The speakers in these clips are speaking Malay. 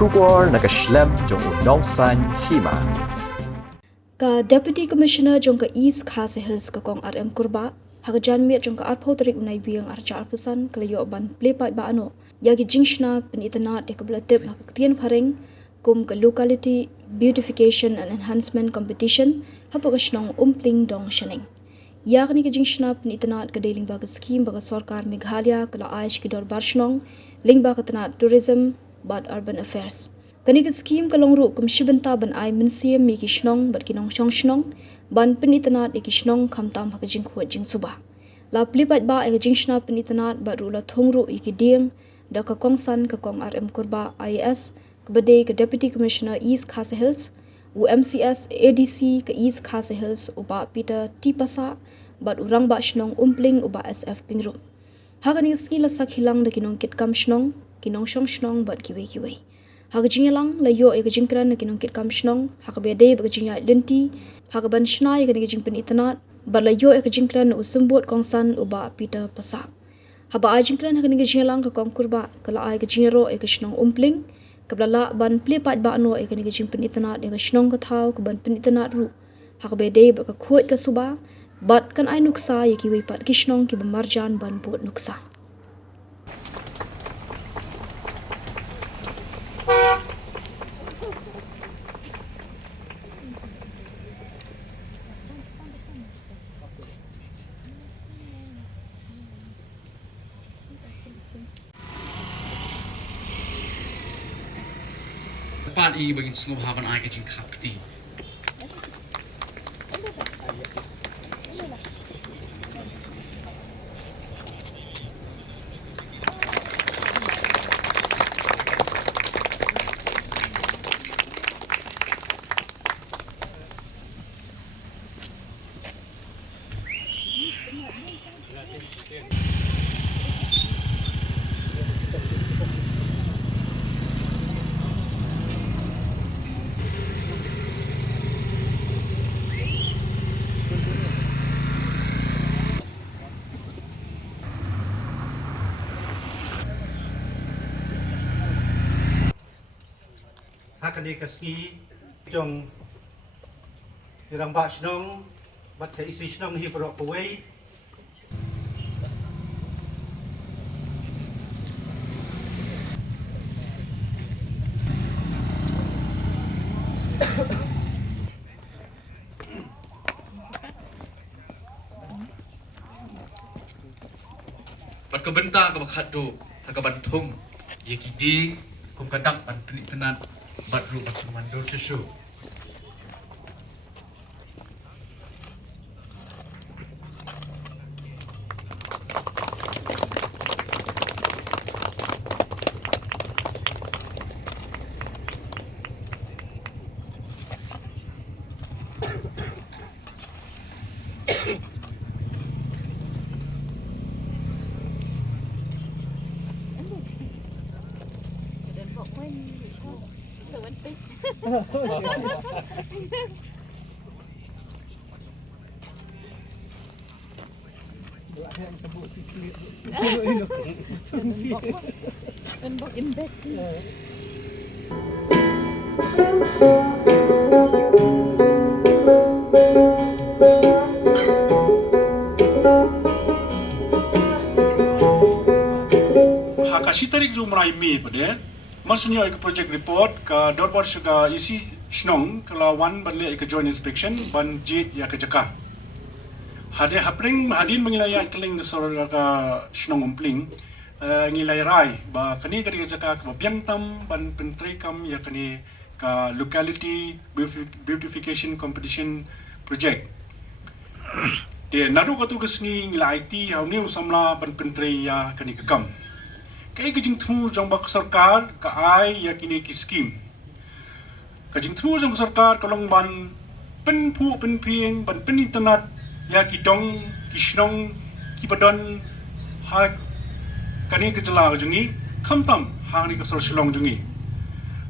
Shubor nakaslem jong unongsan Hima. Ka Deputy Commissioner jong ka East Khase Hills ka kong RM Kurba, hagajan miat jong ka arpo tarik unay biyang arca arpusan kalayo ban plepai ba ano, yagi Shna Jingpynitynnad ka belatip hakaktian paring kum ka locality beautification and enhancement competition hapo ka Shnong Umpling dong Shnong. Yak ni ka Shna Jingpynitynnad ka dealing ba ka scheme ba ka Sarkar Meghalaya kala aish ki dor bar Shnong, ling ba ka tanat tourism bad urban affairs. Kani ka scheme kalong ru kum shibenta ban ai minsiam mi ki Shnong bat kinong Shnong ban Jingpynitynnad ki Shnong khamtam ha ka jingkhwa jing suba. La plipat ba ai ka Shna Jingpynitynnad ba ru la thongru ki ding da ka kongsan ka kong RM Kurba IAS ka bade ka Deputy Commissioner East Khase Hills UMCS ADC ka East Khase Hills uba Peter Tipasa bat urang ba Shnong Umpling uba SF Pingru. Hakani skila sak hilang da kinong kitkam Shnong kinong Shnong bat kiwe. Hagajingalang layo ay gajingkran na kinong kitkam Shnong hakabede bagajinya lenti hagaban Shna ay kani Jingpynitynnad bat layo ay gajingkran na usumbot kongsan uba Peter Pasa. Haba ay jingkran hakani gajingalang ka kong Kurba kala ay Ïaroh ay Shnong Umpling kablala ban plepat ba ano ay kani Jingpynitynnad ay Shnong kathaw ka ban Jingpynitynnad ru hakabede baka kuat ka suba bat kan ay nuksa ay kiwi pat ki Shnong ki bamarjan ban buat nuksa. Pat i bagin slow haban ay kajing kapti. Hakani kasngi jong irang ba Shnong bat ka isi Shnong hi pro kuwei Bat kebenta ka bakhadu hakaban thum yekidi kum kadak ban Jingpynitynnad bat ru bat mandor sesu. Hakasitarik jumrai mi pada maksudnya ek project report ka dorbar suga isi Shnong kala wan badle ek joint inspection ban jit ya ke jaka hade hapring hadin mengilaya keling sor ka Shnong Umpling ngilai rai ba kani ka jaka ka biangtam ban pentri kam ya kani ka locality beautification competition project de nadu ka tu kesni ngilai IT hau new samla ban pentri ya kani ka kam kay kajing thu jong bak sarkar ka ai ya kini ki scheme kajing thu jong sarkar kalong ban pen phu pen pieng ban Jingpynitynnad ya ki dong ki Shnong ki badon ha kani ka jala jungi khamtam ha ni ka sor shilong jungi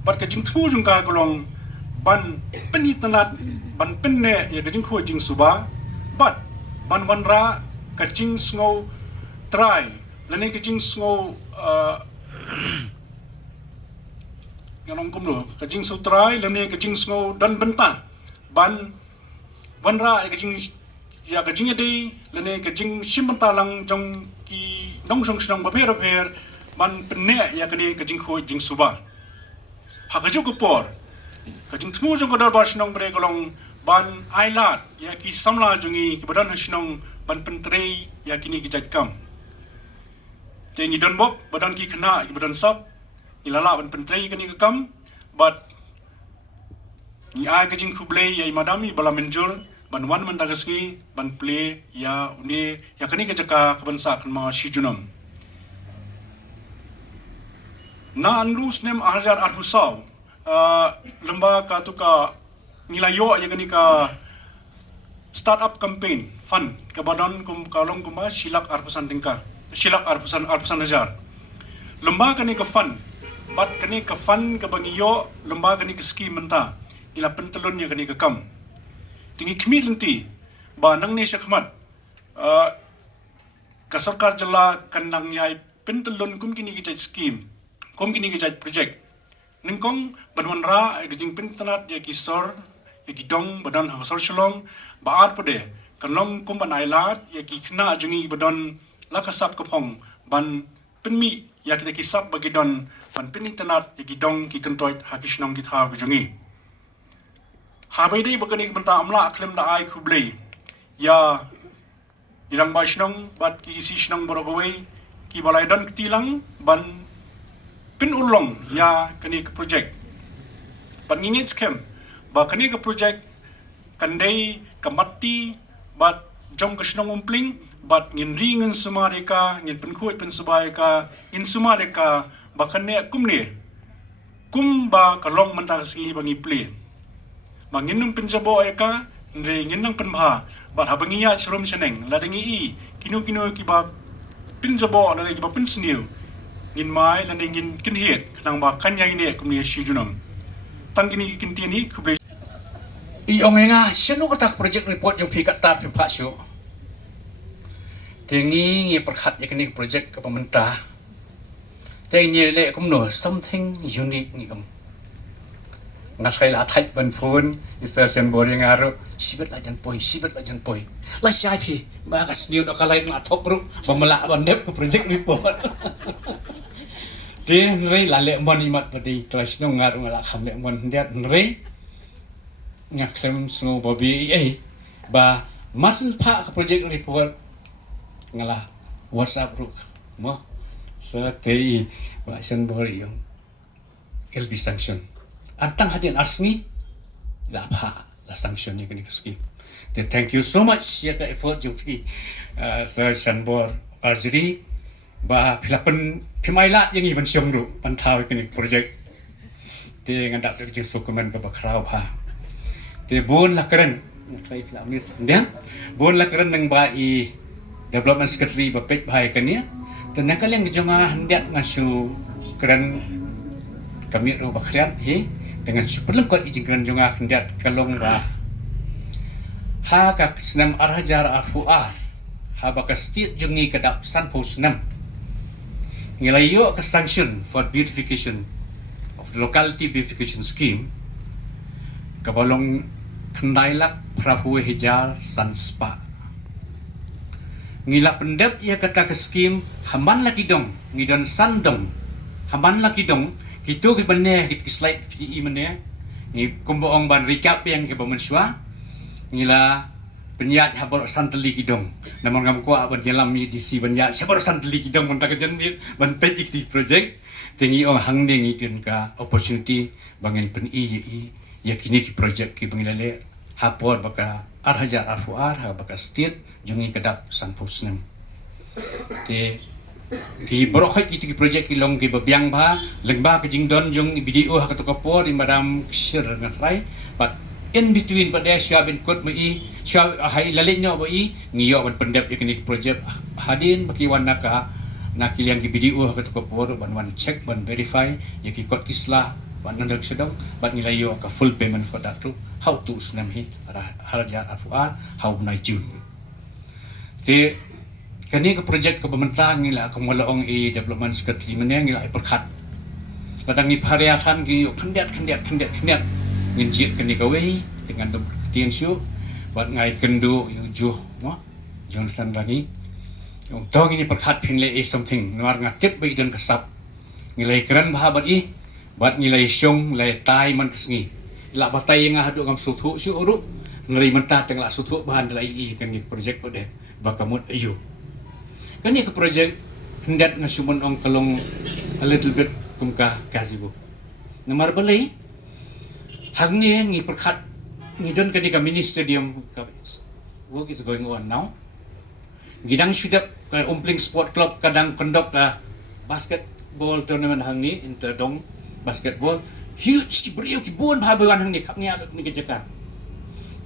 bat kajing thu jong ka kalong ban Jingpynitynnad ban penne ya kajing khu jing suba bat ban wanra kajing sngo try lani kajing sngo ngalong kumno kajing sutrai lemne kajing sngo dan benta ban banra kajing ya kajing ade lene kajing simbenta lang jong ki nong song snong ba mer ban penne ya kani kajing khoi jing suba hakaju ko por kajing tmu jong kodar bar snong bre kolong ban ailat ya ki samla jungi ki badan snong ban pentre ya kini ki jatkam tengi don bok badan ki kena ki badan sap ilala ban pentre kani kam but ni ai kajing kuble ya madami bala menjul ban wan man dagasgi ban play ya uni ya kani ka jaka kabansa kan ma shijunam na andus nem ahjar arhusaw lemba ka tu ka nilayo ya kani ka startup campaign fund ka badan kum kalong kuma silak arpusan tingka silak arpusan hajar lemba kani ka fund bat kani ka fund ka bangiyo lemba kani ka scheme menta ila pentelon ya kani ka kam tinggi kemit lenti ba nang ni syakmat ka sarkar jala kanang yai pentelon kum kini kita scheme kum kini kita project ningkong banwan ra ke Jingpynitynnad ya kisor ya kidong badan ha sor shlong baat pode kanlong kum ban ailat ya ki khna jungi badan lakasap kapong ban penmi ya kita kisap bagi don ban Jingpynitynnad ya kidong ki kentoit ha Shnong ki tha jungi habai dei bakani benta amla aklem da ai kublei ya irang ba Shnong bat ki isi Shnong borogawai ki balai dan ketilang ban pin ulong ya kani ke project ban ngingit skem ba kani ke project kandai kamati bat jong ke Shnong Umpling bat ngin ringen sumareka ngin penkuit pensubaika ngin sumareka bakane kumne kum ba kalong mentasi bangi play manginum penjabo eka nre nginang penbha bat habangiya chrom cheneng ladangi I kinu ki ba penjabo ladangi ki ba pensniu ngin mai ladangi ngin kinhiet nang ba kanyai ne kumni shijunam tangini kintini kube I ongenga seno katak project report jong pi katar pi phasyo tengi ngi perkhat yakni project ka pemerintah tengi le kumno something unique ni kum ngasai la thai ban phone station boring Ïaroh sibet la jan poi la sai pi ba ka sniu do kalai na thok ru bamala ban dep project report de nrei la le mon imat padi tras no Ïaroh ngala kham le mon ndiat nrei ngaklem snow bobi ba masin pha ka project report ngala whatsapp ru mo sa tei ba san bori yung LB sanction antang hadian asni la pha la sanction ni kini scheme then thank you so much ya ka effort jong fi sa sanbor arjuri ba philapan phimaila yang iban siom ru pan thau kini project te ngandap de jing dokumen ka bakrau pha te bon la keren klai la mis den bon la keren nang ba I development secretary ba pek bhai kania te nakal yang jonga handiat ngasu keren kami ru bakriat dengan superlengkot ijing keren jonga handiat kalong ba ha ka snam arhajar afuar ha ba ka state jongi kadap san po snam ngilayo ka sanction for beautification of the locality beautification scheme kabalong kendailak prahu hijar san spa ngila pendep ia kata ke scheme haman laki dong ngidon sandong haman laki dong kitu ki benne kit slide ki mene ni kumboong ban recap yang ke bamensua ngila penyat habor santeli kidong namun ngam ko aban dalam di si penyat habor santeli kidong mun tak jen ban pejik di project tengi ong hangding itun ka opportunity bangen pen I yakini ki project ki bangilale hapor baka arhajar arfuar ha baka state jungi kadap sanpusnem te ki borokhat ki project ki long ki babyang ba lengba ki jingdon jung video ha ka por I madam share ngatrai but in between pada syabin kot mai syab hai lalinyo ba I ngiyo ban pendep yakini project hadin baki warna ka nakil yang ki video ha ka por ban check ban verify yaki kot kisla ban nandak sedang ban nilayo ka full payment for that too how to snam hi harja afuar how na jun te kani ka project ka pemerintah ngila ka molaong I development secretary meneng ngila I perkhat Sepadang ni pariakan gi kendiat nginjik kini kawai dengan dom tien syu buat ngai kendu juh mo Jonathan lagi yung tong ini perkhat pinle something nuar ngakit bai dan kesap ngilai keran bahabat buat ngilai syong lai tai man kesngi la batai ngah hadu ngam sutu syu uru ngeri mentah teng la sutu bahan lai kan ni projek pode bakamut ayu kan ni ke projek hendak ngasumun ong kalong a little bit kumka kasibu namar balai hang ni ngi perkhat ngi don ketika mini stadium work is going on now gidang sudah Umpling Sport Club kadang conduct basketball tournament hang ni interdong basketball huge beriu ki bon bahawan hang ni kap ni ni kejakan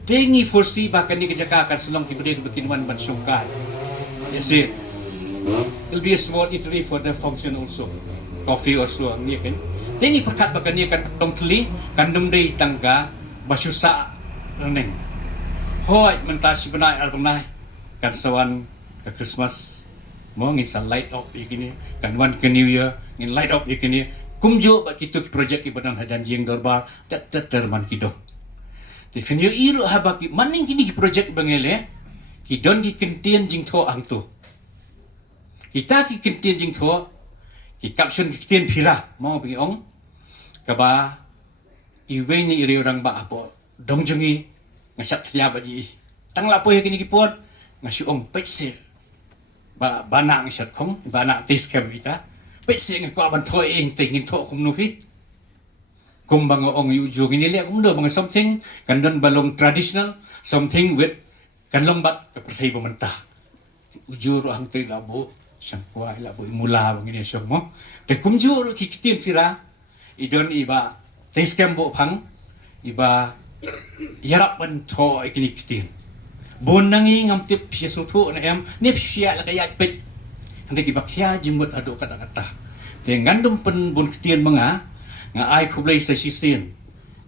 tengi forsi bahkan ni kejakan akan selong ki beriu berkinuan ban syongkai see it'll be a small eatery for the function also coffee also hang ni kan tengi perkat bahkan ni kan tong teli kandung dei tangga basusa neng hoi mentasi benai albernai kan sawan ke Christmas mo ngin sa light up ikini kan wan ke New Year ngin light up ikini kumjo ba kitu project ibadan hadan yeng dorbar tat terman kido ti finyo Ïaroh habaki maning kini project bangele ki don ki kentien jing tho ang tu kita ki kentien jing tho ki caption ki kentien phira mo bi ong kaba iwe ni iri orang ba apo dong jungi ngasak thia ba di tang la po kini ki pot ngasi ong petse ba bana ngisat khong bana tis kem ita petse ngi ko ban thoi ing te ngin tho kum nu fi kum bang ong yu ju gini le kum do bang something kan don balong traditional something with kan long bat ka perthai pementa uju ro hang te la bo sang kwa la bo mula bang ni syong mo te kum ju ro ki kitin pira idon iba tis kem bo phang iba yarap ban tho ikini kitin bon nangi ngam tip piesu thu na em ne psia la kaya pet hande ki bakya jimut ado kata-kata te ngandum pen bon kitien manga nga ai khublai sa sisin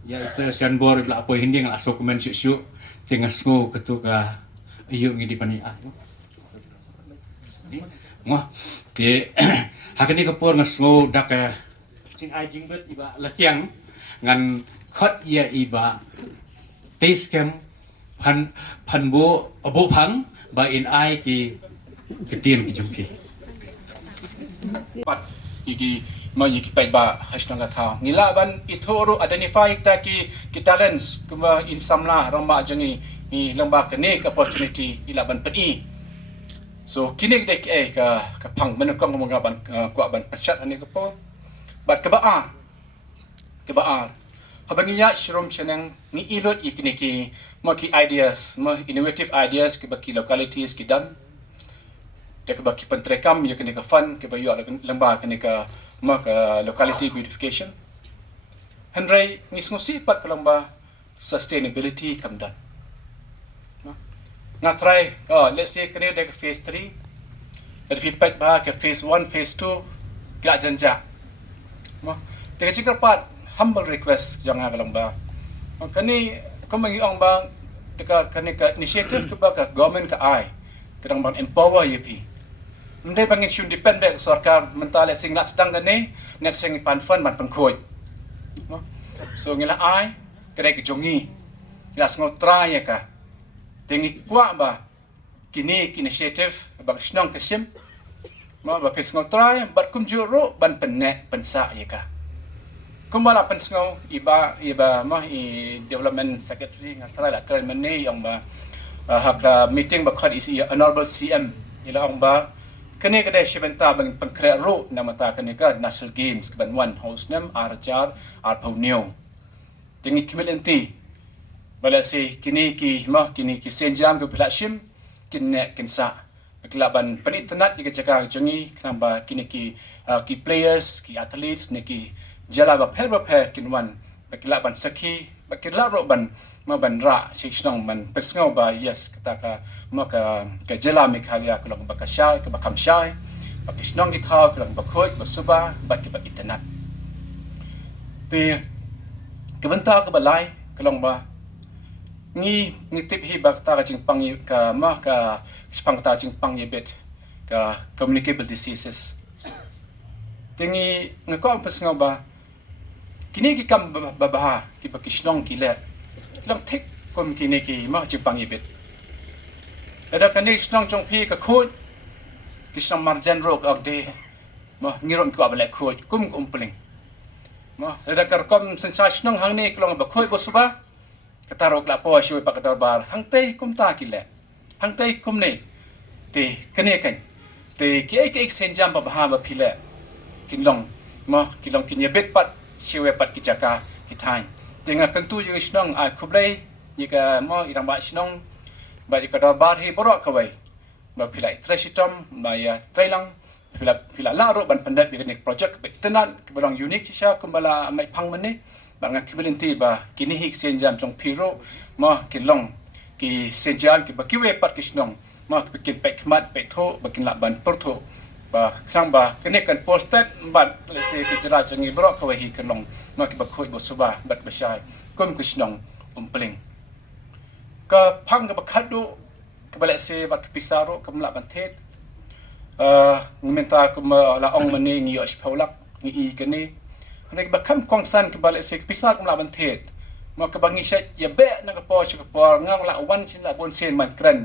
ya isa sian bor la apo hindi nga asok men syu te ngasngo ketu ka ayu ngi di pani ai mo te hakani ka por ngasngo dak jing ai jingbet iba lakyang ngan khot ya iba taste pan bo abo phang ba in ai ki ketien ki jumki But iki ma iki pai ba hashtag tha ngila ban ithoro identify ta ki talents kuma in samla ramba jangi i lamba kene opportunity ila ban pedi so kini dek ka phang ban kong mo ban kwa ban pachat ani ko po bat ka ba habangiya shrom chenang ni ilot ikini ki mo ki ideas mo innovative ideas ki baki localities ki dan dek baki pentrekam ya kini ka fun ki ba yo lamba kini ka mo ka locality beautification henry ni ngosi pat ka lamba sustainability kam dan na try let's say kini dek phase 3 dan fi pat ba ka phase 1 phase 2 ga janja mo dek cikar pat humble request jangan kalang ba kani kumangi ong ba kani ka initiative ke ba ka government ka ai kadang bang empower yepi ndai bangin syun dependent sarkar mentale sing nak sedang gane nak sing pan fund man pangkhoi so ngila ai kare ke jongi ngila sngo try ya ka tengi kwa ba kini initiative ba Shnong ka sim ma ba pes ngo try bat kum juro ban pennet pensa ya ka kumala pensngau iba mah i development secretary ngatara la kran mane yang ba hak meeting ba khad isi honorable CM ila ang ba kane kada shibenta bang pangkre ro namata kane ka national games ban one host nam archar arpawnio tingi kimilenti bala si kini ki senjam ke pelashim kinne kinsa klaban Jingpynitynnad ki jaga jongi knamba kini ki players ki athletes ne ki jala ba pher kinwan bakila ban sakhi bakila ro ban ma ban ra Shnong man pesngau ba yes kata ka ma ka jala me khalia kulong ba ka shai ka ba kham shai ba Shnong ki tha kulong ba khoi ba suba ba ki ba Jingpynitynnad te ka banta ka ba lai kulong ba ni tip hi ba ta ka jingpang ka ma ka spang ta jingpang yebet ka communicable diseases tingi ngako pesngau ba kini ki kam babaha ki ba Shnong ki le lang thik kom kini ki ma Jingpang ibit ada kani Shnong jong phi ka khoi ki sam marjan rok of de ma ngiron ko abale khoi kum Umpling ma ada kar kom sensa Shnong hang ni klong ba khoi bo suba katarok la po shui pa katar hang tei kum ta ki le hang tei kum ne te kani kan te ki senjam babaha ba phile kinlong ma kilong kinya bet pat siwe pat kijaka kitain tenga kentu yu Shnong a kublai yika mo irang ba Shnong ba ika darbar hi borok kawai ba pilai tresitom ba ya trailang pila la ro ban pandat bi nek project be tenan kebarang unik sha kumbala mai phang mane ba nga kimelinti ba kini hik senjam chong piro ma kilong ki senjam ki ba kiwe pat ki Shnong ma bikin pe khmat pe tho ba kin la ban portho ba khang ba kene kan posted ban lese ki jara changi bro ka hi kan long ma ki ba khoi bo suba bat ba shai kom ki Shnong Umpling ka phang ba khadu ka ba lese ba ki pisaro kam la ban thet ngmenta kum la ong mani ngi yosh phaulak ngi I kene kene ba kham kongsan ka ba lese ki pisar kam la ban thet ma ka ba ngi sha ya be na ka po chi ka po ngang la wan chin la bon sen man kran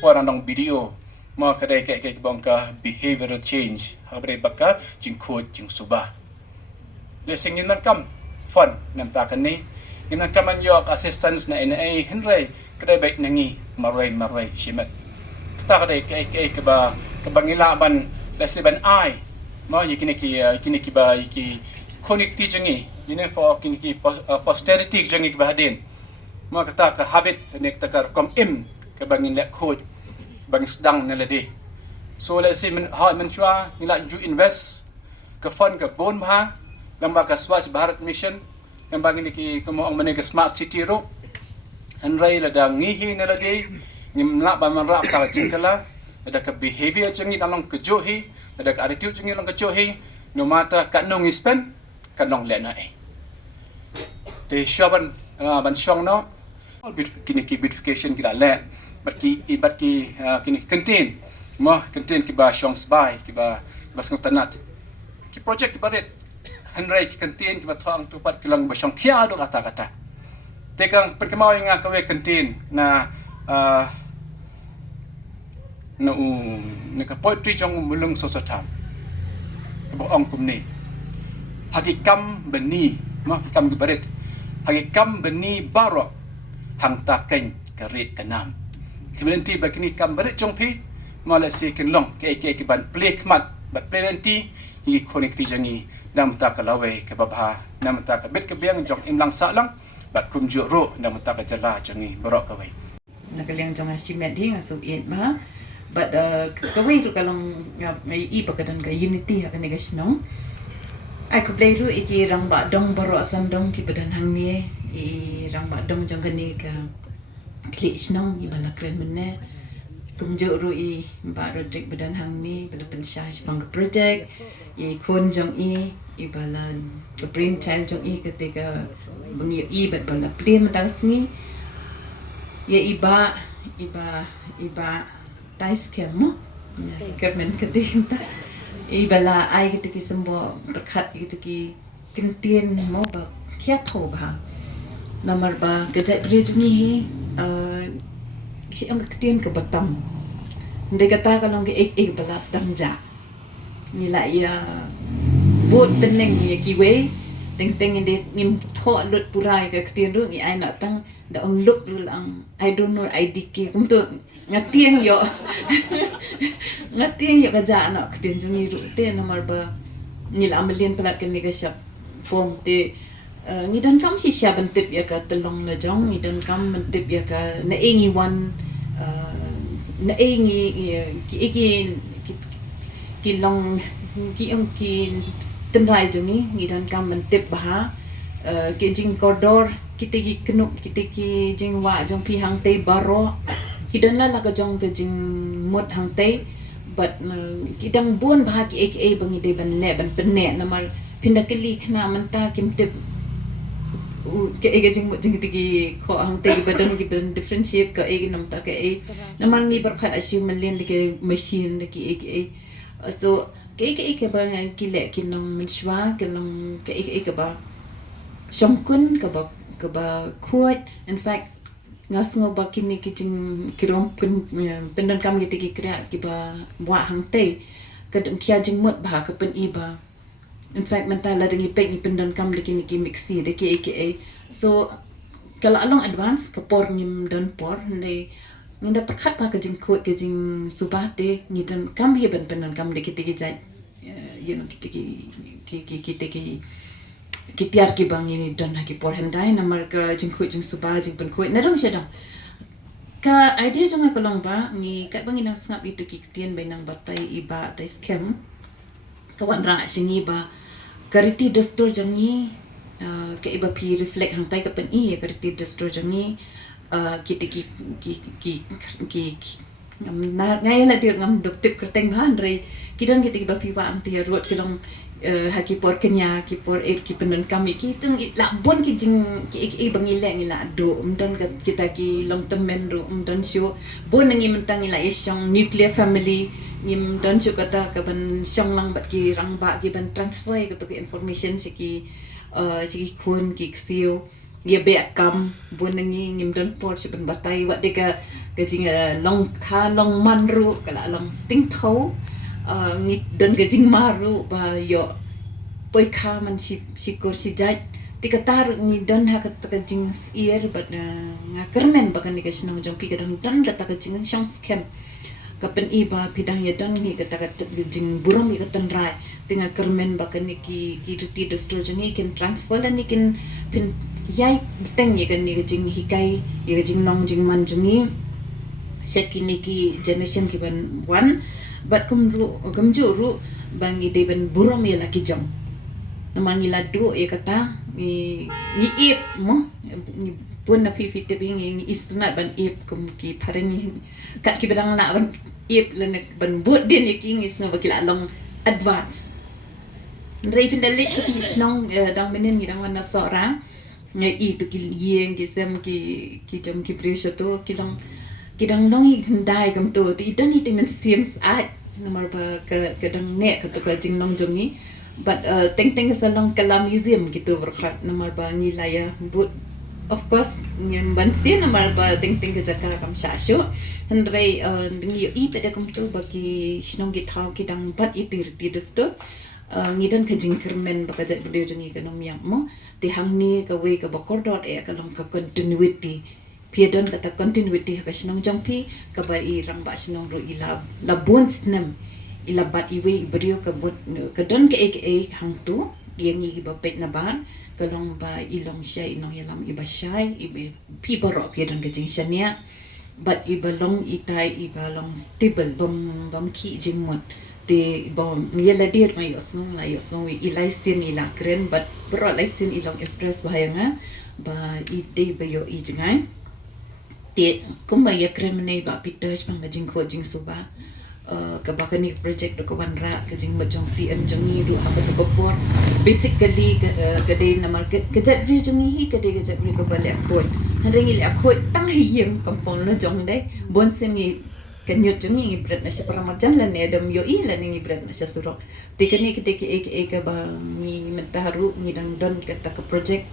po na nong video ma kadai ke bangka behavioral change habre baka jingkhot jing suba lesing nan kam fun nam ta kan ni inan kam an yok assistance na NA henry kadai baik nangi marwai shimat ta kadai ke ba kabangila ban lesiban ai ma yikini ki ba yiki connecti jangi ine for kini ki posterity jangi ba hadin ma kata ka habit nek takar kom im ka bangin lek khot bang sedang nalade so let's say men chua nila ju invest ke fund ke bon bha lamba ka Swachh Bharat mission lamba ni ki komo ang mane ke smart city ro hanrai la da ngi hi nalade nimla ba man ra ka jingkala ada ke behavior changi dalam ke johi ada ke attitude changi dalam ke johi no matter kanong spend kanong le na te shaban ban shong no kini ki beautification kita le batki kini contain mo contain ki ba shong sbai ki ba Jingpynitynnad ki project ki baret hanrai ki contain ki ba thong tu pat kilang ba shong khia do kata tekang perkemau nga kawe contain na ka poetry jong mulung sosotam ki ba ong kum ni hakikam beni mo hakikam ki baret hakikam beni barok hang ta kain karet kanam kemelinti bakini kam baret jong pi mala se ken long ke ban play khmat bat plenti hi connecti jangi nam ta ka lawe ke babha nam ta ka bet ke biang jong imlang sa lang bat kum ju ro nam ta ka jala jangi borok ka wai nakaliang jong simet hi ngasuk it ma but kawai tu kalong mai I pakadan ka unity ha kanega Shnong ai ko play ru iki rang ba dong borok sam dong ki badan hang ni I rang ba dong jong kani ka klik Shnong I bala kren mene kumjo ru I ba rodrik badan hang ni bala pensai bang project I kon jong I bala ke print time jong I ketika bengi I bat bala play matang sni ya iba tais kemo kermen keding ta I bala ai ketiki sembo berkat ketiki kentien mo ba kya tho ba namar ba kejap bridge ni si ang ketien ke batam ndai kata kalau ke ek balas damja nila ya bot teneng ya kiwe teng inde ngim tho lut purai ke ketien ru ni ai nak tang da ong look ru lang I don't know IDK kum tu ngatieng yo ka ja na ketien jungi ru te namar ba nila amelien pelat ke ni ke shop form te ngidan kam si siya bentip ya ka telong na jong ngidan kam bentip ya ka na ingi wan na ingi ki long ki tenrai jongi ngidan kam bentip bah ki jing kodor kitiki kenuk kitiki jing wa jong pi hang te baro kidan la ka jong ke jing mot hang te but kidang bun bah ki bangi de ban ne ban penne namal pindakeli khna manta kim tip ke jing tigi ko hang te badan different shape ka nam ta ke namal ni berkhat asyum melen ke machine ki so ke ba ki le ki nong menshwa ke nong ke ba Shongkun ke ba kuat. In fact ngas ngo ba kini kijing kirom pendan kam yete ki krea ki ba wa hang te kadam kia jing mot ba ka pen iba. In fact mentala dengi pek ni pendan kam de kini ki mixi de ki aka. So kalau along advance ke por ngim don por ndai nginda perkhat pa ke jing kuat ke jing subah de ngidam kam hi ben pendan kam de ki jai kitiar ki bang ini don ha ki por hendai namar ka jing kuat jing subah jing pen kuat na dong syadong ka idea jong ka long ba ni kat bang inang sngap itu ki kitian benang batai iba tai scam kawan ra singi ba kariti dostor jangi ke iba pi reflect hang tai ka pen i kariti dostor jangi ki ngai la dir ngam dok tip kerteng han re kidan kita ba pi wa ang ti rot kilong haki por kenya ki por ki pendan kami ki tung la bon ki jing ki bangile ngila do umdan kita ki long term men ro umdan syo bon ngi mentang ngila isyong nuclear family ngim dan syo kata ka ban syong lang bat ki rang ba ki ban transfer ko to information si kun ki sio ye be kam bon ngi ngim dan por si ban batai wat de ka jing long kha long man ru kala long sting thau ngi don ke jing maru ba yo poi kha man si kor si jai tika tar ngi don ha ka jing ear but nga kermen ba kan ni ka Shnong jong pi ka dang dan ka ta ka jing shang scam ka pen iba pidang ya don ngi ka ta ka jing buram ka tan rai tinga kermen ba kan ni ki ruti do store jing ken transfer la ni ken pin yai teng ye kan ni ka jing hikai ye ka jing nong jing man jungi set ki ni ki generation ki ban one but kumju ru bangi deben buram ya laki jam namangi ladu ya kata ni ip mo ni pun na fi te bingi ni isnat ban ip kum ki parengi kat ki bedang la ban ip lan ban bud din ki ngis nga bakila long advance ndrei fin dalit ki Shnong dang menen ni dang wana sora ngai i tu ki yeng ki sem ki jam ki presyo to kidang long hindai kam to ti dan hi men seems at nomor ba ka dang ne ka to ka jing long jongi but teng sa long kala museum gitu berkat nomor ba ni laya but of course nyam ban sin nomor ba teng ka jaka kam shasho hendrei ngi i pede kam to ba ki Shnong ki thau ki dang bat itir ti dosto ngidan ka jing kermen ba ka jat video jongi ka nom yang mo ti hang ni ka we ka bakor dot ka long ka continuity piadon kata continuity ka Shnong jangpi ka ba i rang ba Shnong ro ila la bonds nem ila bat iwe ibrio ka don ka hang tu yang i ba pet na ban ka long ba ilong shay inong yalam iba shay ibe people ro piadon ka jing shania but iba long itai iba long stable bam ki jingmot te bom yela dir mai osnong la yosnong ilai sin ila kren but bro lai sin ilong impress bahayanga ba ide ba yo i jingai kumba ya kremne ba pitaj pang jing ko jing suba ka ba kani project ko banra ka jing majong CM jangi du ha to ko por basically ka de na market ka jat ri jangi hi ka de ka jat ri ko bale ko hanring il ko tang hiyem kampon na jong de bon sengi kanyot jangi ibrat na siya para marjan la ne adam yo i la ni ibrat na siya surok te kani ka ba ni mentaharu ni dang don ka ta ka project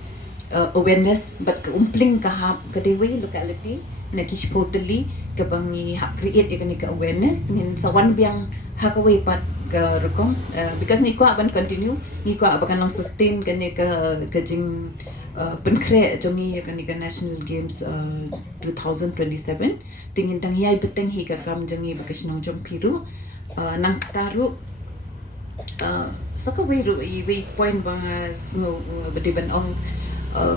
awareness but ka Umpling ka hap ka dewe locality na kishpotally ka bangi hak create ikani ka awareness ngin sa one biang hakaway pat ka rekom because ni ko aban continue ni ko aban long sustain kani ka jing penkre jongi kani ka national games 2027 tingin tang yai beteng hi ka kam jangi ba Shnong jong piru nang taru sakaway ru i point ba snow bediban ong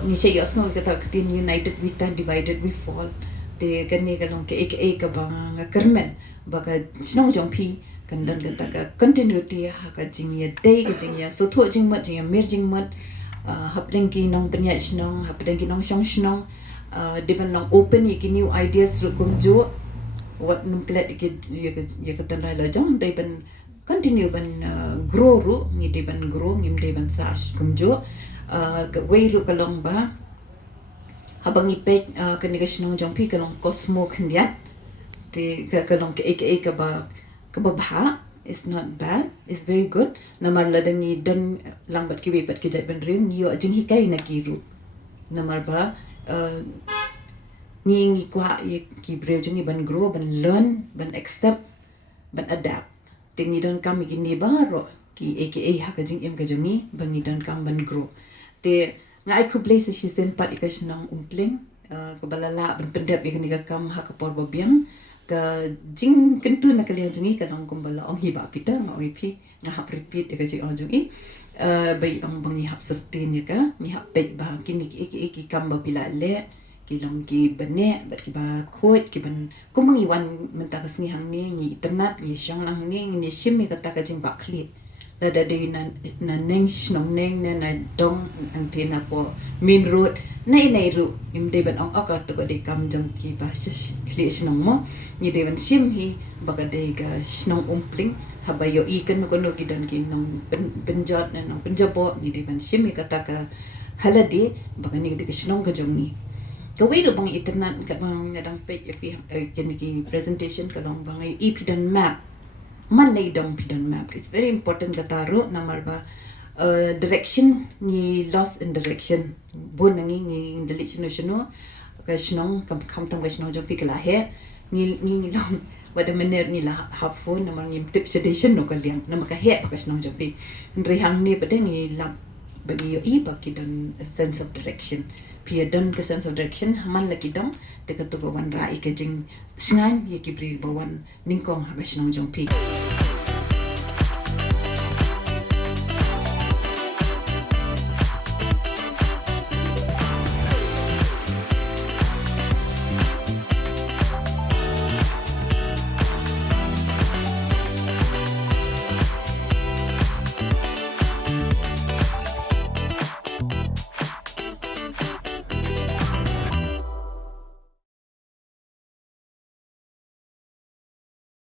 ni siya yosno kata katin united we stand divided we fall te kani kalong ke ka bang kermen baga Shnong jong pi kan dan kata ka continuity ha ka jing ya day ka jing ya so tho jing mat jing mer jing mat hapdeng ki nong penya Shnong hapdeng ki nong Shnong depan long open ki new ideas ru kum jo wat num klet ki ya ka tan la jong dai ban continue ban grow ru ni de ban grow ngim de ban sa kum jo way ru kalong ba habang ipet kani ka Shnong jong pi kalong cosmo khandiat te kalong ke ka ba bha is not bad, it's very good. Namar ladangi dan langbat ki bepat ki jai ban ring yo jing hikai na kiru. Namar ba ngi kwa ki breu jing ban grow ban learn ban accept ban adapt. Tingi don kam gini baro ki aka haka jing em ka jongi bangi don kam ban grow. Te ngai ku place si sen pat ika Shnong Umpling ko balala ban pendap ikani ka kam haka por bobiang ka jing kentu na kalian jengi ka dong kumbala ong hiba pita ong ipi nga hap repeat ka jing ong jengi bai ong bangi hap sustain ya ka ni hap pet ba kini ki kam ba pila le ki long ki bane bat ki ba khot ki ban kumangi wan menta ka singi hang ni internet ni shang lang ni shim mi kata ka jing ba kli la da de na neng Shnong neng na dong ang tina po main road nay ru im de ban ong aka to de kam jang ki ba kli Shnong mo ni de ban sim hi baga de ga Shnong Umpling habayo ikan ko no gidan ki nong penjat na nong penjabo ni de ban sim kata ka halade baga ni de Shnong ka jong ni kawai do bang internet ka bang ngadang page fi ki presentation ka dong bang ipidan map man lay dong pidan map. It's very important kataro namar ba direction ni loss in direction bon ni direction no ka Shnong kam tam ka Shnong jong pikala he ni long wada mener ni la hap phone namar ni tip station no kalian namar ka he pa ka Shnong jong pi rihang ni pade ni lab bagi yo i pa kidan a sense of direction pia dan ka sense of direction man la kidong te ka to wan ra i ka jing sngan ye ki bri bawan ningkong ha ka Shnong jong pi